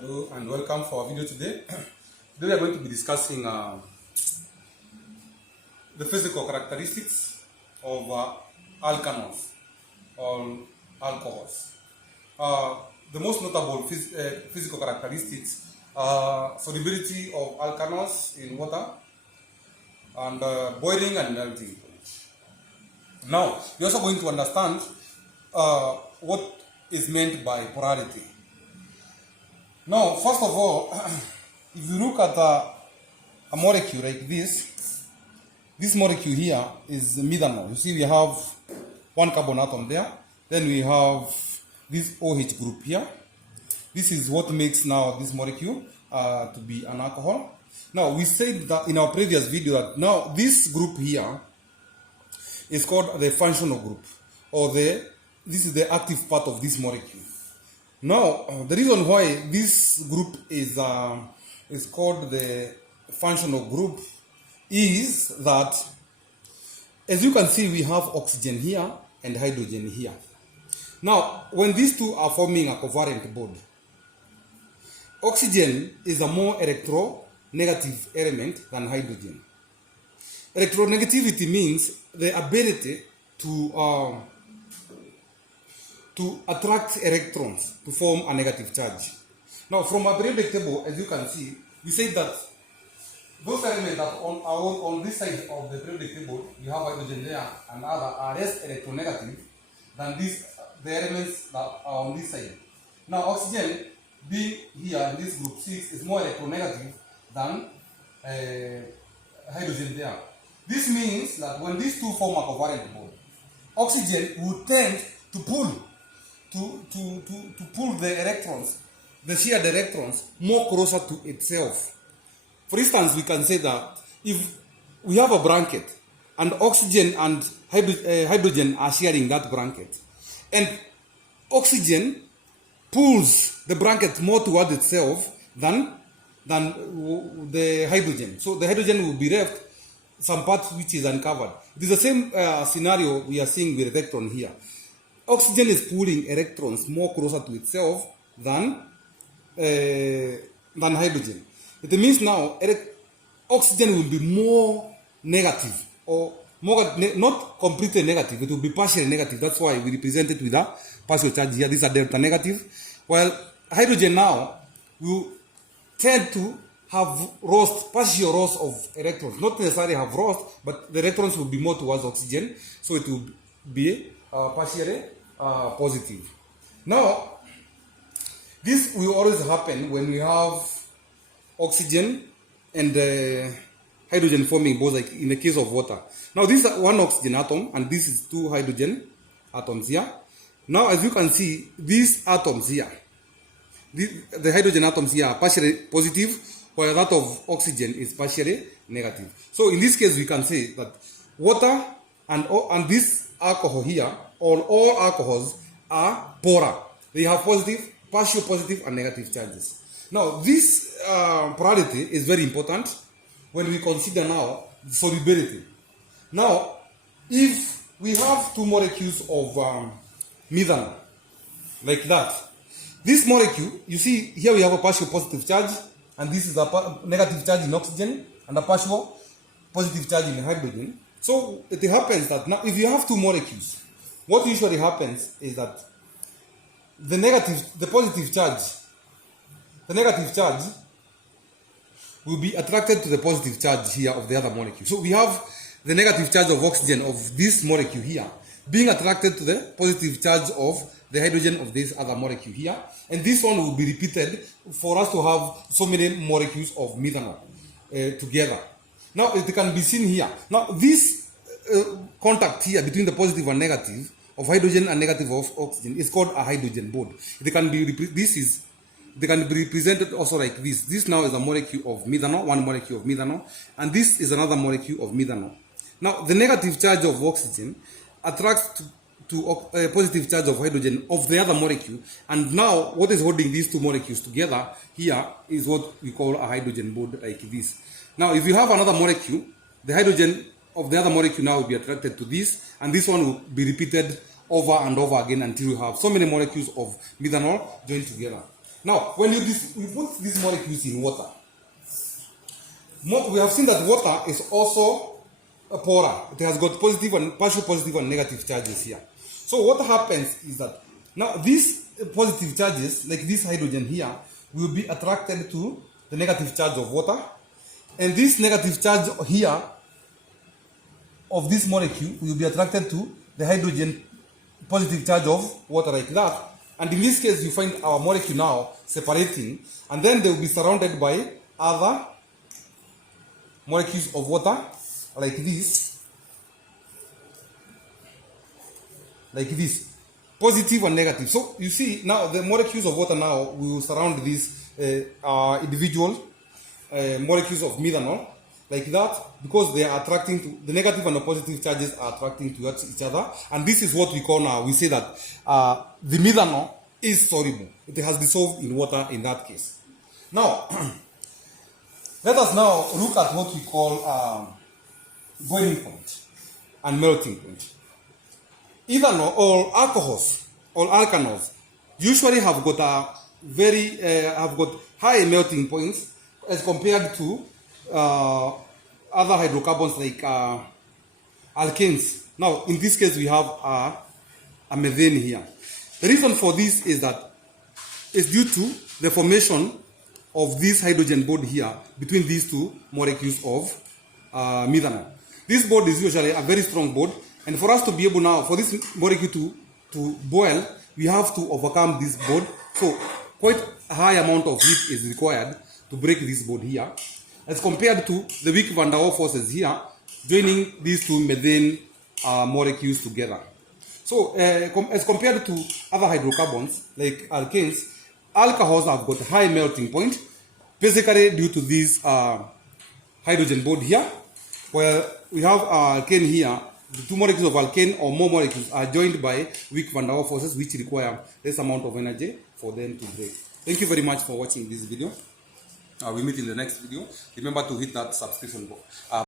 Hello and welcome for our video today. Today we are going to be discussing the physical characteristics of alkanos or alcohols. The most notable physical characteristics are solubility of alkanos in water and boiling and melting. Now, we're also going to understand what is meant by polarity. Now, first of all, if you look at a molecule like this molecule here is methanol. You see we have one carbon atom there, then we have this OH group here. This is what makes now this molecule to be an alcohol. Now, we said that in our previous video that now this group here is called the functional group, or this is the active part of this molecule. Now, the reason why this group is called the functional group is that, as you can see, we have oxygen here and hydrogen here. Now, when these two are forming a covalent bond, oxygen is a more electronegative element than hydrogen. Electronegativity means the ability to attract electrons to form a negative charge. Now, from a periodic table, as you can see, we say that those elements that are on this side of the periodic table, we have hydrogen there and other, are less electronegative than the elements that are on this side. Now, oxygen being here in this group 6 is more electronegative than hydrogen there. This means that when these two form a covalent bond, oxygen will tend to pull the electrons, the shared electrons, more closer to itself. For instance, we can say that if we have a blanket and oxygen and hydrogen are sharing that blanket, and oxygen pulls the blanket more toward itself than the hydrogen. So the hydrogen will be left some part which is uncovered. It is the same scenario we are seeing with electron here. Oxygen is pulling electrons more closer to itself than hydrogen. It means now oxygen will be more negative, or not completely negative. It will be partially negative. That's why we represent it with a partial charge here. These are delta negative. While hydrogen now will tend to have partial loss of electrons. Not necessarily have lost, but the electrons will be more towards oxygen, so it will be partially positive. Now, this will always happen when we have oxygen and hydrogen forming both, like in the case of water. Now, this is one oxygen atom, and this is two hydrogen atoms here. Now, as you can see, these atoms here, the hydrogen atoms here are partially positive, while that of oxygen is partially negative. So, in this case, we can say that water and this alcohol here, all alcohols are polar. They have partial positive and negative charges. Now, this polarity is very important when we consider now solubility. Now, if we have two molecules of methanol, like that, this molecule, you see here we have a partial positive charge, and this is a negative charge in oxygen and a partial positive charge in hydrogen. So it happens that now if you have two molecules, what usually happens is that the positive charge will be attracted to the positive charge here of the other molecule. So we have the negative charge of oxygen of this molecule here being attracted to the positive charge of the hydrogen of this other molecule here. And this one will be repeated for us to have so many molecules of methanol together. Now, it can be seen here. Now, this contact here between the positive and negative of hydrogen and negative of oxygen is called a hydrogen bond. They can be represented also like this. This now is a molecule of methanol, one molecule of methanol, and this is another molecule of methanol. Now, the negative charge of oxygen attracts to a positive charge of hydrogen of the other molecule, and now what is holding these two molecules together here is what we call a hydrogen bond, like this. Now, if you have another molecule, the hydrogen of the other molecule now will be attracted to this, and this one will be repeated over and over again until you have so many molecules of methanol joined together. Now, when you put these molecules in water, we have seen that water is also a polar. It has got positive and partial positive and negative charges here. So what happens is that now these positive charges, like this hydrogen here, will be attracted to the negative charge of water, and this negative charge here of this molecule will be attracted to the hydrogen positive charge of water, like that. And in this case, you find our molecule now separating, and then they will be surrounded by other molecules of water, like this, positive and negative. So you see now the molecules of water now will surround these individual molecules of methanol, like that, because they are attracting to the negative and the positive charges are attracting to each other. And this is what we call now, we say that the methanol is soluble. It has dissolved in water in that case. Now, let us now look at what we call boiling point and melting point. Ethanol or alcohols or alkanos usually have got a have got high melting points as compared to other hydrocarbons like alkanes. Now, in this case, we have a methane here. The reason for this is that it's due to the formation of this hydrogen bond here between these two molecules of methanol. This bond is usually a very strong bond, and for us to be able now, for this molecule to boil, we have to overcome this bond. So quite a high amount of heat is required to break this bond here, as compared to the weak van der Waals forces here, joining these two methane molecules together. So as compared to other hydrocarbons like alkanes, alcohols have got high melting point, basically due to this hydrogen bond here, where we have alkane here. The two molecules of alkane or more molecules are joined by weak van der Waals forces, which require less amount of energy for them to break. Thank you very much for watching this video. We meet in the next video. Remember to hit that subscription button.